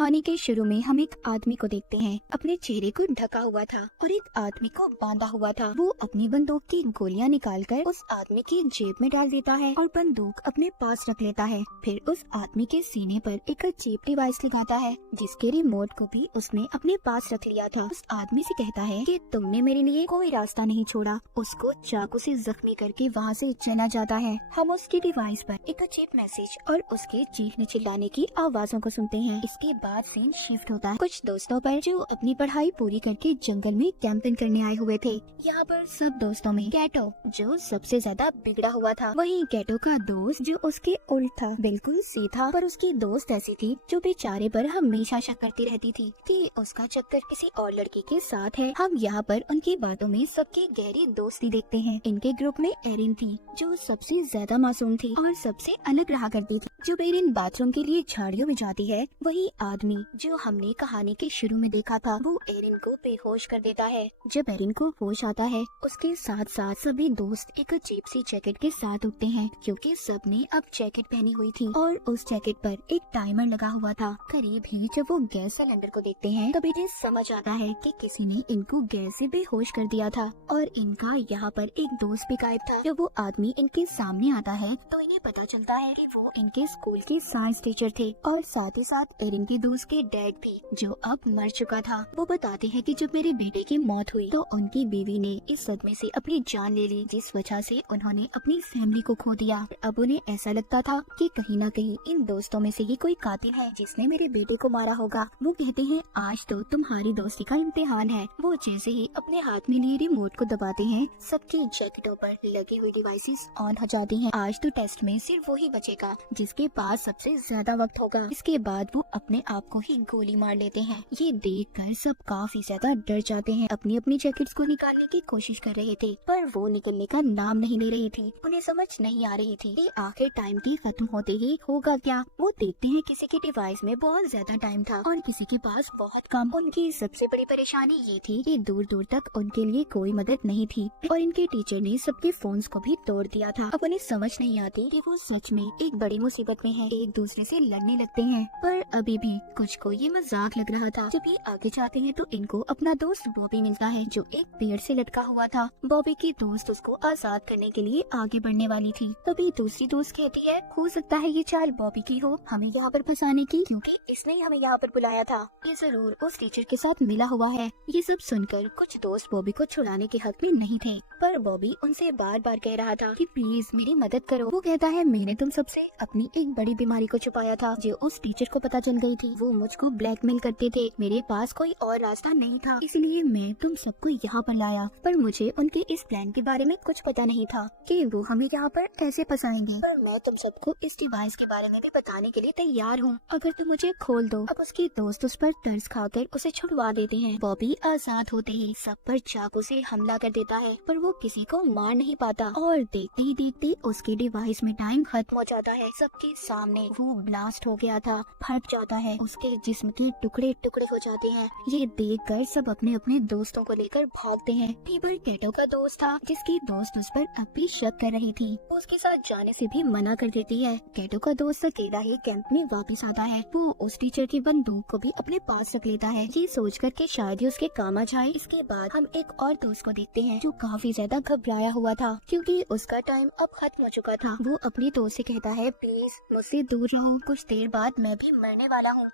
कहानी के शुरू में हम एक आदमी को देखते हैं। अपने चेहरे को ढका हुआ था और एक आदमी को बांधा हुआ था। वो अपनी बंदूक की गोलियां निकालकर उस आदमी की जेब में डाल देता है और बंदूक अपने पास रख लेता है। फिर उस आदमी के सीने पर एक चिप डिवाइस लगाता है जिसके रिमोट को भी उसने अपने पास रख लिया था। उस आदमी से कहता है कि तुमने मेरे लिए कोई रास्ता नहीं छोड़ा। उसको चाकू से जख्मी करके वहाँ से चला जाता है। हम उसकी डिवाइस पर एक चिप मैसेज और उसके चीखने चिल्लाने की आवाजों को सुनते हैं। इसके बाद सीन शिफ्ट होता है कुछ दोस्तों पर जो अपनी पढ़ाई पूरी करके जंगल में कैंपिंग करने आए हुए थे। यहाँ पर सब दोस्तों में कैटो जो सबसे ज्यादा बिगड़ा हुआ था, वहीं कैटो का दोस्त जो उसके उल्ट था, बिल्कुल सीधा। पर उसकी दोस्त ऐसी थी जो बेचारे पर हमेशा शक करती रहती थी कि उसका चक्कर किसी और लड़की के साथ है। हम यहाँ पर उनकी बातों में सबकी गहरी दोस्ती देखते हैं। इनके ग्रुप में एरिन थी जो सबसे ज्यादा मासूम थी और सबसे अलग रहा करती थी। जब एरिन बाथरूम के लिए झाड़ियों में जाती है, वही आदमी जो हमने कहानी के शुरू में देखा था वो एरिन को बेहोश कर देता है। जब एरिन को होश आता है, उसके साथ साथ सभी दोस्त एक अजीब सी जैकेट के साथ उठते हैं क्योंकि सबने अब जैकेट पहनी हुई थी और उस जैकेट पर एक टाइमर लगा हुआ था। करीब ही जब वो गैस सिलेंडर को देखते हैं तब इन्हें समझ आता है कि किसी ने इनको गैस से बेहोश कर दिया था और इनका यहाँ पर एक दोस्त भी गायब था। जब वो आदमी इनके सामने आता है तो इन्हें पता चलता है कि वो इनके स्कूल के साइंस टीचर थे और साथ ही साथ एरिन के दोस्त के डैड भी जो अब मर चुका था। वो बताते हैं कि जब मेरे बेटे की मौत हुई तो उनकी बीवी ने इस सदमे से अपनी जान ले ली जिस वजह से उन्होंने अपनी फैमिली को खो दिया। अब उन्हें ऐसा लगता था कि कहीं न कहीं इन दोस्तों में से ही कोई कातिल है जिसने मेरे बेटे को मारा होगा। वो कहते हैं आज तो तुम्हारी दोस्ती का इम्तिहान है। वो जैसे ही अपने हाथ में लिए रिमोट को दबाते हैं, सबकी जैकेटों पर लगी हुई डिवाइसेस ऑन हो जाती हैं। आज तो टेस्ट में सिर्फ वही बचेगा जिसके पास सबसे ज्यादा वक्त होगा। इसके बाद वो अपने आप को ही गोली मार लेते हैं। ये देखकर सब काफी ज्यादा डर जाते हैं। अपनी अपनी जैकेट्स को निकालने की कोशिश कर रहे थे पर वो निकलने का नाम नहीं ले रही थी। उन्हें समझ नहीं आ रही थी कि आखिर टाइम की खत्म होते ही होगा क्या। वो देखते हैं किसी की डिवाइस में बहुत ज्यादा टाइम था और किसी के पास बहुत कम। उनकी सबसे बड़ी परेशानी ये थी कि दूर दूर तक उनके लिए कोई मदद नहीं थी और इनके टीचर ने सबके फोन्स को भी तोड़ दिया था। अब उन्हें समझ नहीं आती कि वो सच में एक बड़ी मुसीबत में है। एक दूसरे से लड़ने लगते हैं पर अभी भी कुछ को ये मजाक लग रहा था। जब ये आगे जाते हैं तो इनको अपना दोस्त बॉबी मिलता है जो एक पेड़ से लटका हुआ था। बॉबी की दोस्त उसको आजाद करने के लिए आगे बढ़ने वाली थी। तभी दूसरी दोस्त कहती है हो सकता है ये चाल बॉबी की हो, हमें यहाँ पर फंसाने की, क्योंकि इसने ही हमें यहाँ पर बुलाया था। ये जरूर उस टीचर के साथ मिला हुआ है। ये सब सुनकर कुछ दोस्त बॉबी को छुड़ाने के हक में नहीं थे पर बॉबी उनसे बार बार कह रहा था कि प्लीज मेरी मदद करो। वो कहता है मैंने तुम सबसे अपनी एक बड़ी बीमारी को छुपाया था जो उस टीचर को पता चल गई थी। वो मुझको ब्लैकमेल करते थे, मेरे पास कोई और रास्ता नहीं था, इसलिए मैं तुम सबको यहाँ पर लाया। पर मुझे उनके इस प्लान के बारे में कुछ पता नहीं था कि वो हमें यहाँ पर कैसे फंसाएंगे। पर मैं तुम सबको इस डिवाइस के बारे में भी बताने के लिए तैयार हूँ अगर तुम मुझे खोल दो। अब उसके दोस्त उस पर तरस खाकर उसे छुड़वा देते हैं। बॉबी आजाद होते ही सब पर चाकू से हमला कर देता है पर वो किसी को मार नहीं पाता और देखते ही देखते उसके डिवाइस में टाइम खत्म हो जाता है। सबके सामने वो ब्लास्ट हो गया था, फट जाता है, उसके जिस्म के टुकड़े टुकड़े हो जाते हैं। ये देखकर सब अपने अपने दोस्तों को लेकर भागते हैं। टीबर कैटो का दोस्त था जिसकी दोस्त उस पर अब भी शक कर रही थी। वो उसके साथ जाने से भी मना कर देती है। कैटो का दोस्त अकेला ही कैंप में वापस आता है। वो उस टीचर की बंदूक को भी अपने पास रख लेता है, ये सोचकर कि शायद ही उसके काम आ जाए। इसके बाद हम एक और दोस्त को देखते हैं जो काफी ज्यादा घबराया हुआ था क्योंकि उसका टाइम अब खत्म हो चुका था। वो अपनी दोस्त से कहता है प्लीज मुझसे दूर रहो, कुछ देर बाद मैं भी मरने वाला हूँ।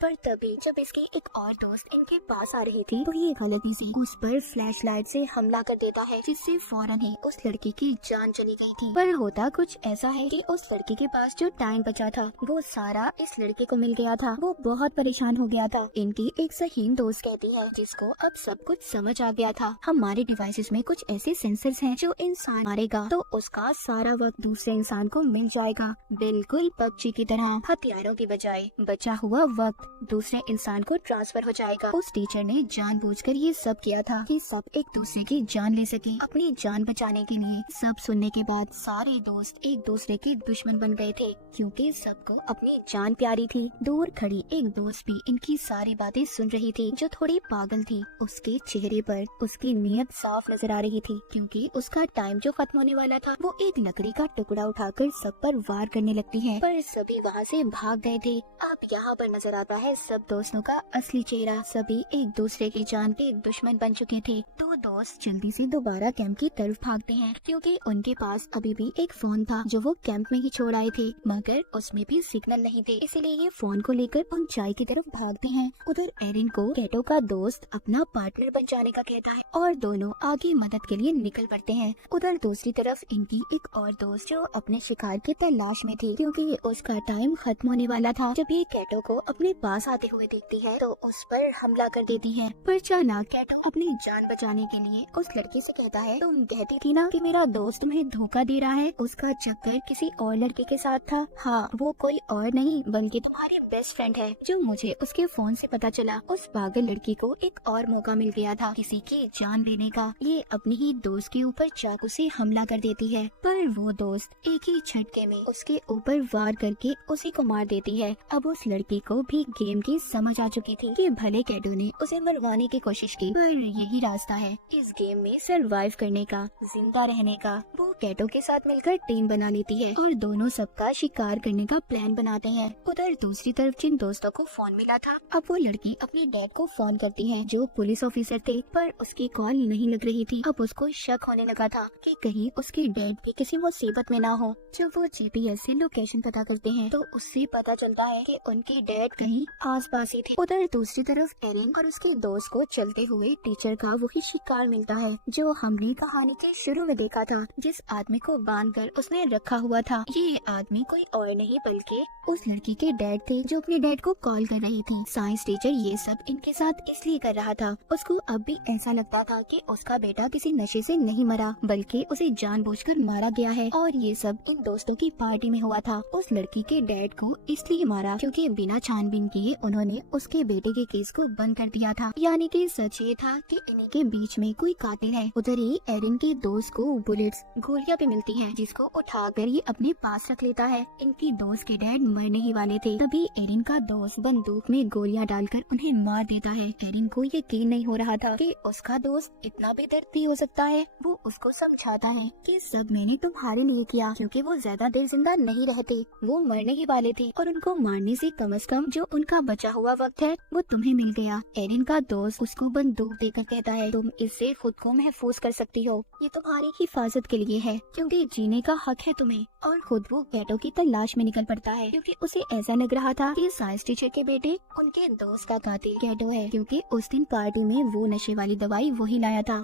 पर तभी जब इसकी एक और दोस्त इनके पास आ रही थी तो ये गलती से उस पर फ्लैशलाइट से हमला कर देता है जिससे फौरन ही उस लड़की की जान चली गई थी। पर होता कुछ ऐसा है कि उस लड़की के पास जो टाइम बचा था वो सारा इस लड़के को मिल गया था। वो बहुत परेशान हो गया था। इनकी एक सहीन दोस्त कहती है जिसको अब सब कुछ समझ आ गया था, हमारे डिवाइसेस में कुछ ऐसे सेंसर्स हैं जो इंसान मारेगा तो उसका सारा वक्त दूसरे इंसान को मिल जाएगा, बिल्कुल पबजी की तरह, हथियारों की बजाय बचा हुआ वक्त। दूसरे इंसान को ट्रांसफर हो जाएगा। उस टीचर ने जानबूझकर ये सब किया था कि सब एक दूसरे की जान ले सके। अपनी जान बचाने के लिए सब सुनने के बाद सारे दोस्त एक दूसरे के दुश्मन बन गए थे, क्योंकि सबको अपनी जान प्यारी थी। दूर खड़ी एक दोस्त भी इनकी सारी बातें सुन रही थी, जो थोड़ी पागल थी। उसके चेहरे पर उसकी नीयत साफ नजर आ रही थी, क्योंकि उसका टाइम जो खत्म होने वाला था। वो एक लकड़ी का टुकड़ा उठाकर सब पर वार करने लगती है, पर सभी वहाँ से भाग गए थे। अब यहाँ पर नजर आता है सब दोस्तों का असली चेहरा। सभी एक दूसरे की जान के दुश्मन बन चुके थे। दो दोस्त जल्दी से दोबारा कैंप की तरफ भागते हैं, क्योंकि उनके पास अभी भी एक फोन था जो वो कैंप में ही छोड़ आए थे, मगर उसमें भी सिग्नल नहीं थे। इसीलिए ये फोन को लेकर ऊंचाई की तरफ भागते हैं। उधर एरिन को कैटो का दोस्त अपना पार्टनर बन जाने का कहता है और दोनों आगे मदद के लिए निकल पड़ते हैं। उधर दूसरी तरफ इनकी एक और दोस्त जो अपने शिकार की तलाश में थी, क्योंकि उसका टाइम खत्म होने वाला था। जब ये कैटो को अपने पास आते हुए देखती है तो उस पर हमला कर देती है। पर चाना कैटो अपनी जान बचाने के लिए उस लड़की से कहता है, तुम कहती थी ना कि मेरा दोस्त तुम्हें धोखा दे रहा है, उसका चक्कर किसी और लड़के के साथ था। हाँ, वो कोई और नहीं बल्कि तुम्हारी बेस्ट फ्रेंड है, जो मुझे उसके फोन से पता चला। उस पागल लड़की को एक और मौका मिल गया था किसी की जान लेने का। ये अपनी ही दोस्त के ऊपर चाकू से हमला कर देती है, पर वो दोस्त एक ही झटके में उसके ऊपर वार करके उसी को मार देती है। अब उस लड़की को भी गेम की समझ आ चुकी थी कि भले कैटो ने उसे मरवाने की कोशिश की, पर यही रास्ता है इस गेम में सरवाइव करने का, जिंदा रहने का। वो कैटो के साथ मिलकर टीम बना लेती है और दोनों सबका शिकार करने का प्लान बनाते हैं। उधर दूसरी तरफ जिन दोस्तों को फोन मिला था, अब वो लड़की अपने डैड को फोन करती है जो पुलिस ऑफिसर थे, पर उसकी कॉल नहीं लग रही थी। अब उसको शक होने लगा था कि कहीं उसके डैड भी किसी मुसीबत में ना हो। जब वो जीपीएस से लोकेशन पता करते हैं तो उससे पता चलता है कि उनके डैड कहीं आसपास ही थे। उधर दूसरी तरफ एरिन और उसके दोस्त को चलते हुए टीचर का वही शिकार मिलता है जो हमने कहानी के शुरू में देखा था, जिस आदमी को बांधकर उसने रखा हुआ था। ये आदमी कोई और नहीं बल्कि उस लड़की के डैड थे जो अपने डैड को कॉल कर रही थी। साइंस टीचर ये सब इनके साथ इसलिए कर रहा था, उसको अब भी ऐसा लगता था कि उसका बेटा किसी नशे से नहीं मरा बल्कि उसे जानबूझकर मारा गया है, और ये सब इन दोस्तों की पार्टी में हुआ था। उस लड़की के डैड को इसलिए मारा क्योंकि बिना छानबीन किए उन्होंने उसके बेटे के केस को बंद कर दिया था। यानी कि सच ये था कि इन्हीं के बीच में कोई कातिल है। उधर ही एरिन के दोस्त को बुलेट्स गोलियां भी मिलती हैं, जिसको उठाकर ये अपने पास रख लेता है। इनकी दोस्त के डैड मरने ही वाले थे, तभी एरिन का दोस्त बंदूक में गोलियां डालकर उन्हें मार देता है। एरिन को यकीन नहीं हो रहा था कि उसका दोस्त इतना बेदर्द हो सकता है। वो उसको समझाता है कि सब मैंने तुम्हारे लिए किया, क्योंकि वो ज्यादा देर जिंदा नहीं रहते, वो मरने ही वाले थे और उनको मारने से कम जो उनका बचा हुआ वक्त है वो तुम्हें मिल गया। एरिन का दोस्त उसको बंदूक देकर कहता है, तुम इससे खुद को महफूज कर सकती हो, ये तुम्हारी हिफाजत के लिए है, क्योंकि जीने का हक है तुम्हें। और खुद वो कैटो की तलाश में निकल पड़ता है, क्योंकि उसे ऐसा लग रहा था कि साइंस टीचर के बेटे उनके दोस्त का कातिल कैटो है, क्योंकि उस दिन पार्टी में वो नशे वाली दवाई वही लाया था।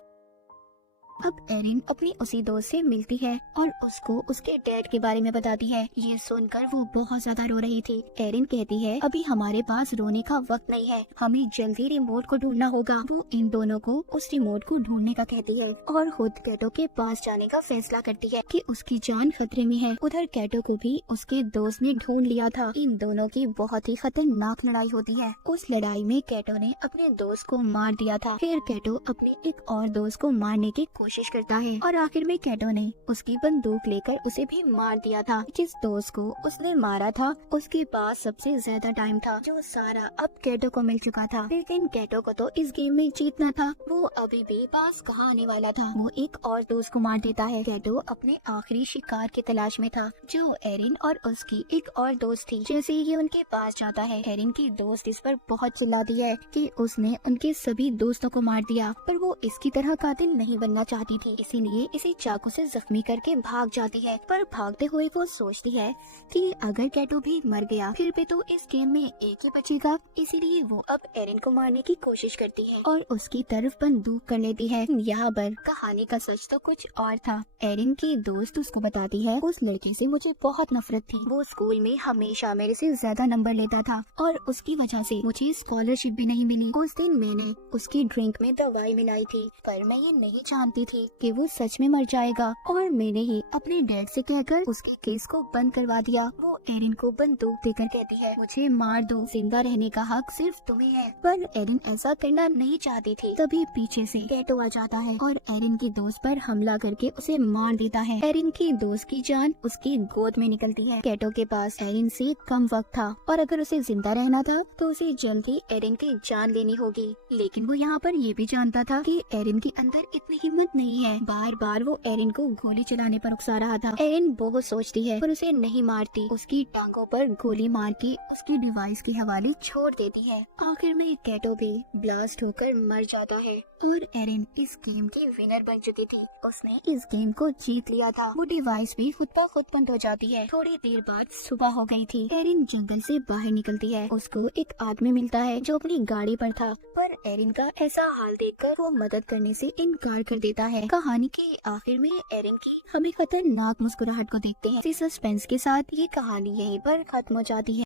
अब एरिन अपनी उसी दोस्त से मिलती है और उसको उसके डैड के बारे में बताती है। ये सुनकर वो बहुत ज्यादा रो रही थी। एरिन कहती है, अभी हमारे पास रोने का वक्त नहीं है, हमें जल्दी रिमोट को ढूंढना होगा। वो इन दोनों को उस रिमोट को ढूंढने का कहती है और खुद कैटो के पास जाने का फैसला करती है कि उसकी जान खतरे में है। उधर कैटो को भी उसके दोस्त ने ढूंढ लिया था। इन दोनों की बहुत ही खतरनाक लड़ाई होती है। उस लड़ाई में कैटो ने अपने दोस्त को मार दिया था। फिर कैटो अपने एक और दोस्त को मारने की कोशिश करता है और आखिर में कैटो ने उसकी बंदूक लेकर उसे भी मार दिया था। जिस दोस्त को उसने मारा था उसके पास सबसे ज्यादा टाइम था, जो सारा अब कैटो को मिल चुका था। लेकिन कैटो को तो इस गेम में जीतना था, वो अभी भी पास कहाँ आने वाला था। वो एक और दोस्त को मार देता है। कैटो अपने आखिरी शिकार की तलाश में था, जो एरिन और उसकी एक और दोस्त थी। जैसे ही ये उनके पास जाता है, एरिन की दोस्त इस पर बहुत चिल्लाती है कि उसने उनके सभी दोस्तों को मार दिया, पर वो इसकी तरह कातिल नहीं बनना चाहती थी, इसीलिए इसे चाकू से जख्मी करके भाग जाती है। पर भागते हुए वो सोचती है कि अगर कैटो भी मर गया फिर भी तो इस गेम में एक ही बचेगा, इसीलिए वो अब एरिन को मारने की कोशिश करती है और उसकी तरफ बंदूक कर लेती है। यहाँ पर कहानी का सच तो कुछ और था। एरिन की दोस्त उसको बताती है, उस लड़के से मुझे बहुत नफरत थी, वो स्कूल में हमेशा मेरे से ज्यादा नंबर लेता था और उसकी वजह से मुझे स्कॉलरशिप भी नहीं मिली। उस दिन मैंने उसकी ड्रिंक में दवाई मिलाई थी, पर मैं ये नहीं जानती जानती थी कि वो सच में मर जाएगा और मैंने ही अपने डैड से कहकर उसके केस को बंद करवा दिया। वो एरिन को बंदूक देकर कहती है, मुझे मार दो, जिंदा रहने का हक सिर्फ तुम्हें है। पर एरिन ऐसा करना नहीं चाहती थी। तभी पीछे से कैटो आ जाता है और एरिन की दोस्त पर हमला करके उसे मार देता है। एरिन की दोस्त की जान उसकी गोद में निकलती है। कैटो के पास एरिन से कम वक्त था और अगर उसे जिंदा रहना था तो उसे जल्दी एरिन की जान लेनी होगी। लेकिन वो यहाँ पर ये भी जानता था कि एरिन के अंदर इतनी हिम्मत नहीं है। बार बार वो एरिन को गोली चलाने पर उकसा रहा था। एरिन बहुत सोचती है पर उसे नहीं मारती। उसकी टांगों पर गोली मार के उसकी डिवाइस के हवाले छोड़ देती है। आखिर में कैटो भी ब्लास्ट होकर मर जाता है और एरिन इस गेम की विनर बन चुकी थी। उसने इस गेम को जीत लिया था। वो डिवाइस भी खुद ब खुद बंद हो जाती है। थोड़ी देर बाद सुबह हो गई थी। एरिन जंगल से बाहर निकलती है। उसको एक आदमी मिलता है जो अपनी गाड़ी पर था, पर एरिन का ऐसा हाल देखकर वो मदद करने से इनकार कर देता है। कहानी के आखिर में एरिन की हमें खतरनाक मुस्कुराहट को देखते हैं। इसी सस्पेंस के साथ ये कहानी यहीं पर खत्म हो जाती है।